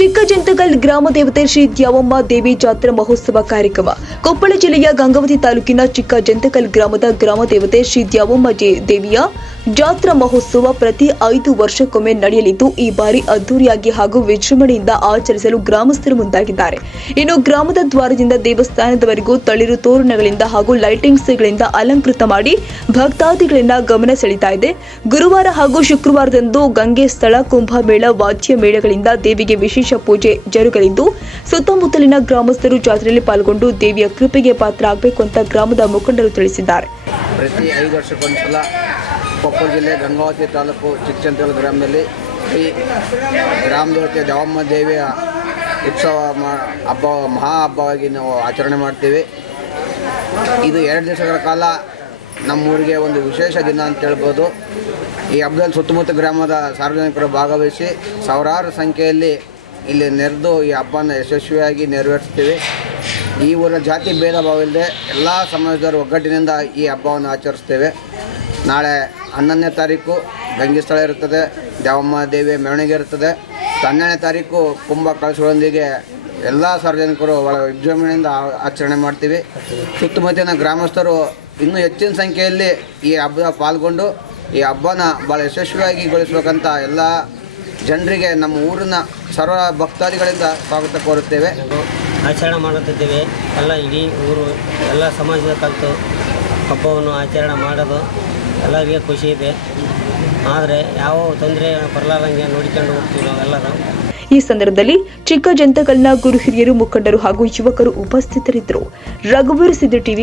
ಚಿಕ್ಕಜಂತಕಲ್ ಗ್ರಾಮ ದೇವತೆ ಶ್ರೀ ದ್ಯಾವಮ್ಮ ದೇವಿ ಜಾತ್ರಾ ಮಹೋತ್ಸವ ಕಾರ್ಯಕ್ರಮ. ಕೊಪ್ಪಳ ಜಿಲ್ಲೆಯ ಗಂಗಾವತಿ ತಾಲೂಕಿನ ಚಿಕ್ಕ ಜಂತಕಲ್ ಗ್ರಾಮದ ಗ್ರಾಮ ದೇವತೆ ಶ್ರೀ ದ್ಯಾವಮ್ಮ ದೇವಿಯ ಜಾತ್ರಾ ಮಹೋತ್ಸವ ಪ್ರತಿ ಐದು ವರ್ಷಕ್ಕೊಮ್ಮೆ ನಡೆಯಲಿದ್ದು, ಈ ಬಾರಿ ಅದ್ದೂರಿಯಾಗಿ ಹಾಗೂ ವಿಜೃಂಭಣೆಯಿಂದ ಆಚರಿಸಲು ಗ್ರಾಮಸ್ಥರು ಮುಂದಾಗಿದ್ದಾರೆ. ಇನ್ನು ಗ್ರಾಮದ ದ್ವಾರದಿಂದ ದೇವಸ್ಥಾನದವರೆಗೂ ತಳಿರು ತೋರಣಗಳಿಂದ ಹಾಗೂ ಲೈಟಿಂಗ್ಸ್ಗಳಿಂದ ಅಲಂಕೃತ ಮಾಡಿ ಭಕ್ತಾದಿಗಳಿಂದ ಗಮನ ಸೆಳೀತಾ ಇದೆ. ಗುರುವಾರ ಹಾಗೂ ಶುಕ್ರವಾರದಂದು ಗಂಗೆ ಸ್ಥಳ, ಕುಂಭಮೇಳ, ವಾದ್ಯ ಮೇಳಗಳಿಂದ ದೇವಿಗೆ ವಿಶೇಷ ಪೂಜೆ ಜರುಗಲಿದ್ದು ಸುತ್ತಮುತ್ತಲಿನ ಗ್ರಾಮಸ್ಥರು ಜಾತ್ರೆಯಲ್ಲಿ ಪಾಲ್ಗೊಂಡು ದೇವಿಯ ಕೃಪೆಗೆ ಪಾತ್ರ ಆಗಬೇಕು ಅಂತ ಗ್ರಾಮದ ಮುಖಂಡರು ತಿಳಿಸಿದ್ದಾರೆ. ಪ್ರತಿ ಐದು ವರ್ಷಕ್ಕೊಂದ್ಸಲ ಕೊಪ್ಪಳ ಜಿಲ್ಲೆ ಗಂಗಾವತಿ ತಾಲೂಕು ಚಿಕ್ಕಚಂತೋಳ ಗ್ರಾಮದಲ್ಲಿ ಈ ಗ್ರಾಮದೇವತೆ ದೇವಮ್ಮ ದೇವಿಯ ಉತ್ಸವ ಹಬ್ಬ, ಮಹಾ ಹಬ್ಬವಾಗಿ ನಾವು ಆಚರಣೆ ಮಾಡ್ತೀವಿ. ಇದು ಎರಡು ದಿವಸಗಳ ಕಾಲ ನಮ್ಮೂರಿಗೆ ಒಂದು ವಿಶೇಷ ದಿನ ಅಂತ ಹೇಳ್ಬೋದು. ಈ ಹಬ್ಬದಲ್ಲಿ ಸುತ್ತಮುತ್ತ ಗ್ರಾಮದ ಸಾರ್ವಜನಿಕರು ಭಾಗವಹಿಸಿ ಸಾವಿರಾರು ಸಂಖ್ಯೆಯಲ್ಲಿ ಇಲ್ಲಿ ನೆರೆದು ಈ ಹಬ್ಬನ ಯಶಸ್ವಿಯಾಗಿ ನೆರವೇರಿಸ್ತೀವಿ. ಈ ಊರ ಜಾತಿ ಭೇದ ಭಾವ ಇಲ್ಲದೆ ಎಲ್ಲ ಸಮಾಜದವರು ಒಗ್ಗಟ್ಟಿನಿಂದ ಈ ಹಬ್ಬವನ್ನು ಆಚರಿಸ್ತೇವೆ. ನಾಳೆ ಹನ್ನೊಂದನೇ ತಾರೀಕು ಗಂಗಿ ಸ್ಥಳ ಇರುತ್ತದೆ ದೇವಮ್ಮ ದೇವಿಯ ಮೆರವಣಿಗೆ ಇರುತ್ತದೆ. ಹನ್ನೆರಡನೇ ತಾರೀಕು ಕುಂಭ ಕಳಸಗಳೊಂದಿಗೆ ಎಲ್ಲ ಸಾರ್ವಜನಿಕರು ಒಳ ವಿಜೃಂಭಣೆಯಿಂದ ಆಚರಣೆ ಮಾಡ್ತೀವಿ. ಸುತ್ತಮುತ್ತಲಿನ ಗ್ರಾಮಸ್ಥರು ಇನ್ನೂ ಹೆಚ್ಚಿನ ಸಂಖ್ಯೆಯಲ್ಲಿ ಈ ಹಬ್ಬದ ಪಾಲ್ಗೊಂಡು ಈ ಹಬ್ಬನ ಭಾಳ ಯಶಸ್ವಿಯಾಗಿ ಗೊಳಿಸ್ಬೇಕಂತ ಎಲ್ಲ ಜನರಿಗೆ ನಮ್ಮ ಊರಿನ ಸರ್ವ ಭಕ್ತಾದಿಗಳಿಂದ ಸ್ವಾಗತ ಕೋರುತ್ತೇವೆ. ಆಚರಣೆ ಮಾಡುತ್ತಿದ್ದೇವೆ. ಎಲ್ಲ ಇಡೀ ಊರು ಎಲ್ಲ ಸಮಾಜದ ಕಲಿತು ಹಬ್ಬವನ್ನು ಆಚರಣೆ ಮಾಡೋದು ಎಲ್ಲರಿಗೆ ಖುಷಿ ಇದೆ. ಆದರೆ ಯಾವ ತೊಂದರೆ ಬರಲಾರಂಗೆ ನೋಡಿಕೊಂಡು ಹೋಗ್ತೀವಿ ನಾವೆಲ್ಲರೂ. ಈ ಸಂದರ್ಭದಲ್ಲಿ ಚಿಕ್ಕ ಜಂತಕಲ್ನ ಗುರು ಹಿರಿಯರು ಮುಖಂಡರು ಹಾಗೂ ಯುವಕರು ಉಪಸ್ಥಿತರಿದ್ದರು. ರಘುವೀರ್ ಸಿದ್ದು ಟಿವಿ